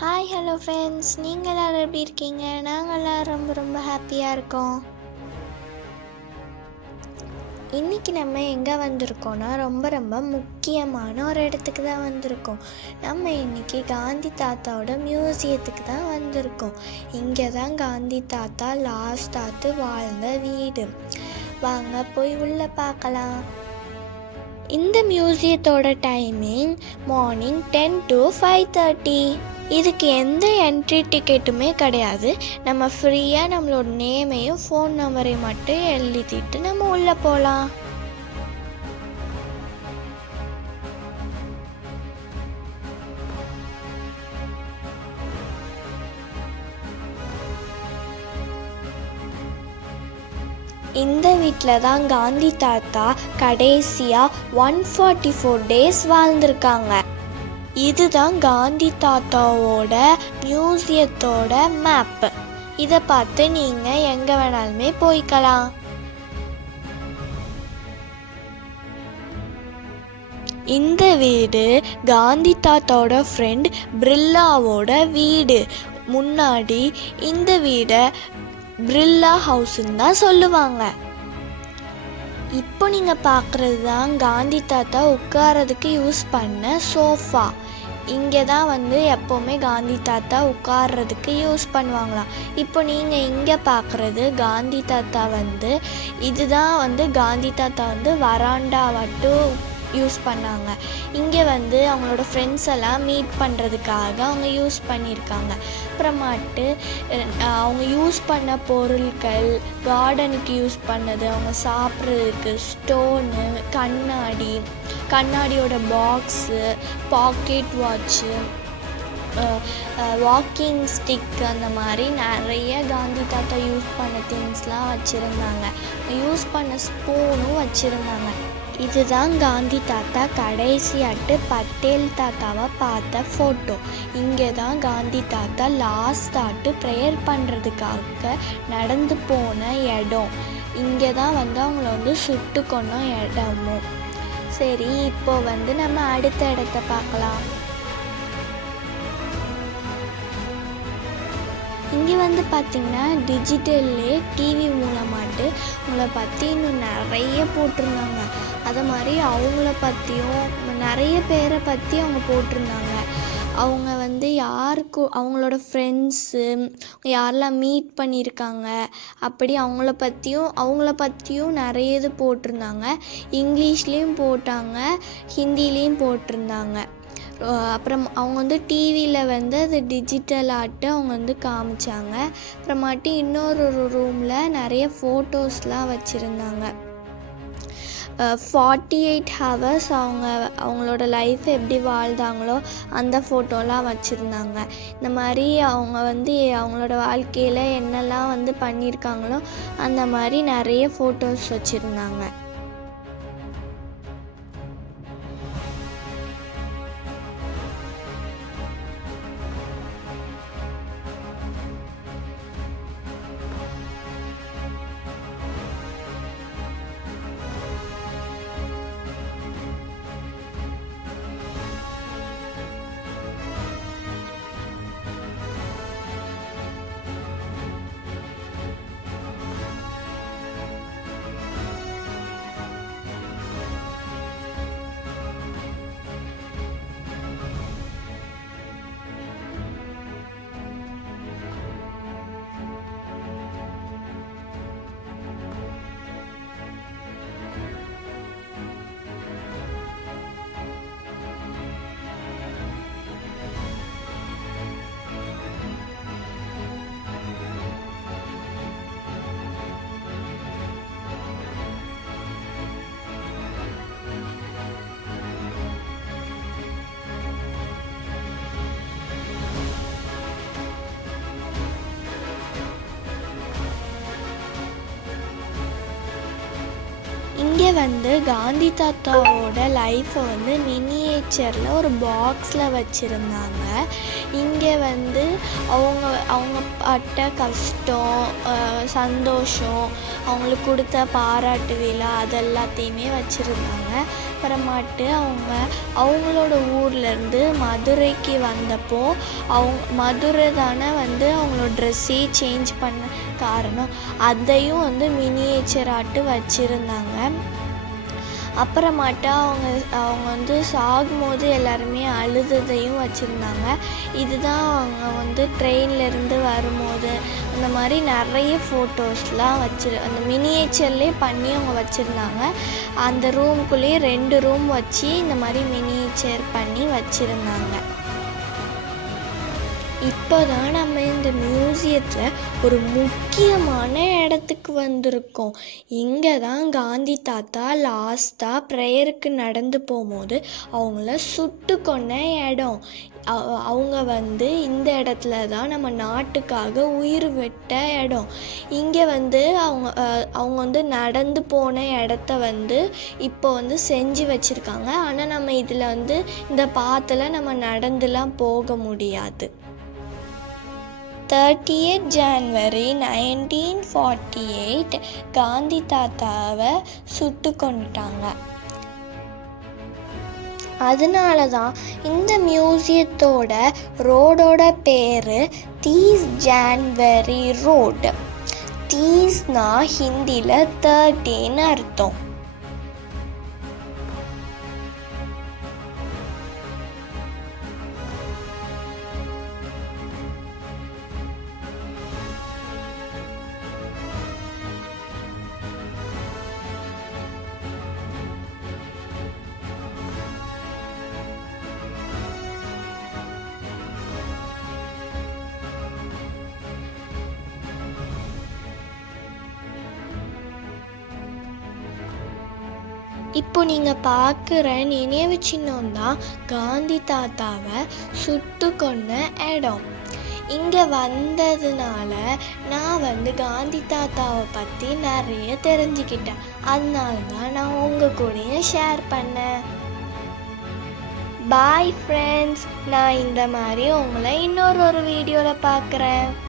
Hi hello friends, நீங்கள் எல்லோரும் எப்படி இருக்கீங்க? நாங்கள் எல்லோரும் ரொம்ப ரொம்ப ஹாப்பியாக இருக்கோம். இன்றைக்கி நம்ம எங்கே வந்திருக்கோன்னா ரொம்ப ரொம்ப முக்கியமான ஒரு இடத்துக்கு தான் வந்திருக்கோம். நம்ம இன்றைக்கி காந்தி தாத்தாவோட மியூசியத்துக்கு தான் வந்திருக்கோம். இங்கே தான் காந்தி தாத்தா லாஸ்ட் வாழ்ந்த வீடு. வாங்க போய் உள்ளே பார்க்கலாம். இந்த மியூசியத்தோட டைமிங் மார்னிங் 10 to 5:30. இதுக்கு எந்த என்ட்ரி டிக்கெட்டுமே கிடையாது. நம்ம ஃப்ரீயாக நம்மளோட நேமையும் ஃபோன் நம்பரையும் மட்டும் எழுதிட்டு நம்ம உள்ளே போகலாம். இந்த வீட்டில் தான் காந்தி தாத்தா கடைசியாக 144 days வாழ்ந்திருக்காங்க. இதுதான் காந்தி தாத்தாவோட மியூசியத்தோட மேப்பு. இதை பார்த்து நீங்கள் எங்கே வேணாலுமே போய்க்கலாம். இந்த வீடு காந்தி தாத்தாவோட ஃப்ரெண்ட் பிர்லாவோட வீடு. முன்னாடி இந்த வீடை பிர்லா ஹவுஸ்ன்னு தான் சொல்லுவாங்க. இப்போ நீங்கள் பார்க்குறது தான் காந்தி தாத்தா உட்காரதுக்கு யூஸ் பண்ண சோஃபா. இங்கே தான் எப்போவுமே காந்தி தாத்தா உட்கார்றதுக்கு யூஸ் பண்ணுவாங்களாம். இப்போ நீங்கள் இங்கே பார்க்குறது காந்தி தாத்தா இதுதான் காந்தி தாத்தா வராண்டா மட்டும் யூஸ் பண்ணாங்க. இங்கே அவங்களோட ஃப்ரெண்ட்ஸ் எல்லாம் மீட் பண்ணுறதுக்காக அவங்க யூஸ் பண்ணியிருக்காங்க. அப்புறமாட்டு அவங்க யூஸ் பண்ண பொருட்கள், கார்டனுக்கு யூஸ் பண்ணது, அவங்க சாப்பிட்றதுக்கு ஸ்டோனு, கண்ணாடியோட box, pocket watch, walking stick, அந்த மாதிரி நிறைய காந்தி தாத்தா யூஸ் பண்ண திங்ஸ்லாம் வச்சுருந்தாங்க. யூஸ் பண்ண ஸ்பூனும் வச்சுருந்தாங்க. இதுதான் காந்தி தாத்தா கடைசியாட்டு பட்டேல் தாத்தாவை பார்த்த ஃபோட்டோ. இங்கே தான் காந்தி தாத்தா லாஸ்ட் ப்ரேயர் பண்ணுறதுக்காக நடந்து போன இடம். இங்கே தான் அவங்கள சுட்டு கொன்ன இடமும். சரி, இப்போ நம்ம அடுத்த இடத்த பார்க்கலாம். இங்கே பார்த்திங்கன்னா டிஜிட்டல்லே டிவி மூலமாட்டு அவங்கள பற்றி இன்னும் நிறைய போட்டிருந்தாங்க. அதை மாதிரி அவங்கள பற்றியும் நிறைய பேரை பற்றி அவங்க போட்டிருந்தாங்க. அவங்க யாருக்கு அவங்களோட ஃப்ரெண்ட்ஸு யாரெல்லாம் மீட் பண்ணியிருக்காங்க, அப்படி அவங்கள பற்றியும் நிறைய இது போட்டிருந்தாங்க. இங்கிலீஷ்லேயும் போட்டாங்க, ஹிந்திலேயும் போட்டிருந்தாங்க. அப்புறம் அவங்க டிவியில் அது டிஜிட்டல் அவங்க காமிச்சாங்க. அப்புறமாட்டி இன்னொரு ரூமில் நிறைய ஃபோட்டோஸ்லாம் வச்சுருந்தாங்க. 48 hours அவங்களோட லைஃப் எப்படி வாழ்ந்தாங்களோ அந்த ஃபோட்டோலாம் வச்சுருந்தாங்க. இந்த மாதிரி அவங்க அவங்களோட வாழ்க்கையில் என்னெல்லாம் பண்ணியிருக்காங்களோ அந்த மாதிரி நிறைய ஃபோட்டோஸ் வச்சுருந்தாங்க. இங்கே காந்தி தாத்தாவோட லைஃப்பை மினியேச்சரில் ஒரு பாக்ஸில் வச்சுருந்தாங்க. இங்கே அவங்க பட்ட கஷ்டம், சந்தோஷம், அவங்களுக்கு கொடுத்த பாராட்டு விழா அதெல்லாத்தையுமே வச்சுருந்தாங்க. அப்புறமாட்டு அவங்களோட ஊர்லேருந்து மதுரைக்கு வந்தப்போ மதுரை தானே அவங்களோட ட்ரெஸ்ஸே சேஞ்ச் பண்ண காரணம், அதையும் மினியேச்சர் ஆட்டு வச்சுருந்தாங்க. அப்புறமாட்டா அவங்க சாகும்போது எல்லாருமே அழுததையும் வச்சுருந்தாங்க. இதுதான் அவங்க ட்ரெயின்லேருந்து வரும்போது அந்த மாதிரி நிறைய ஃபோட்டோஸ்லாம் அந்த மினியேச்சர்லேயே பண்ணி அவங்க வச்சுருந்தாங்க. அந்த ரூம்குள்ளேயே 2 ரூம் வச்சு இந்த மாதிரி மினியேச்சர் பண்ணி வச்சுருந்தாங்க. இப்போ தான் நம்ம இந்த மியூசியத்தில் ஒரு முக்கியமான இடத்துக்கு வந்திருக்கோம். இங்கே தான் காந்தி தாத்தா லாஸ்ட்டாக ப்ரேயருக்கு நடந்து போகும்போது அவங்கள சுட்டு கொன்ன இடம். அவங்க இந்த இடத்துல தான் நம்ம நாட்டுக்காக உயிர் விட்ட இடம். இங்கே அவங்க நடந்து போன இடத்த இப்போ செஞ்சு வச்சுருக்காங்க. ஆனால் நம்ம இதில் இந்த பாத்தில் நம்ம நடந்துலாம் போக முடியாது. 30th January 1948 காந்தி தாத்தாவை சுட்டு கொண்டுட்டாங்க. அதனால தான் இந்த மியூசியத்தோட ரோடோட பேர் 30 January ரோடு. 30னா ஹிந்தியில் 30ன்னு அர்த்தம். இப்போ நீங்கள் பார்க்குற நினைவு சின்னம் தான் காந்தி தாத்தாவை சுட்டு கொன்ன இடம். இங்கே வந்ததுனால நான் காந்தி தாத்தாவை பற்றி நிறைய தெரிஞ்சுக்கிட்டேன். அதனால தான் நான் உங்கள் கூடயும் ஷேர் பண்ணேன். பாய் ஃப்ரெண்ட்ஸ், நான் இந்த மாதிரி உங்களை இன்னொரு வீடியோவில் பார்க்குறேன்.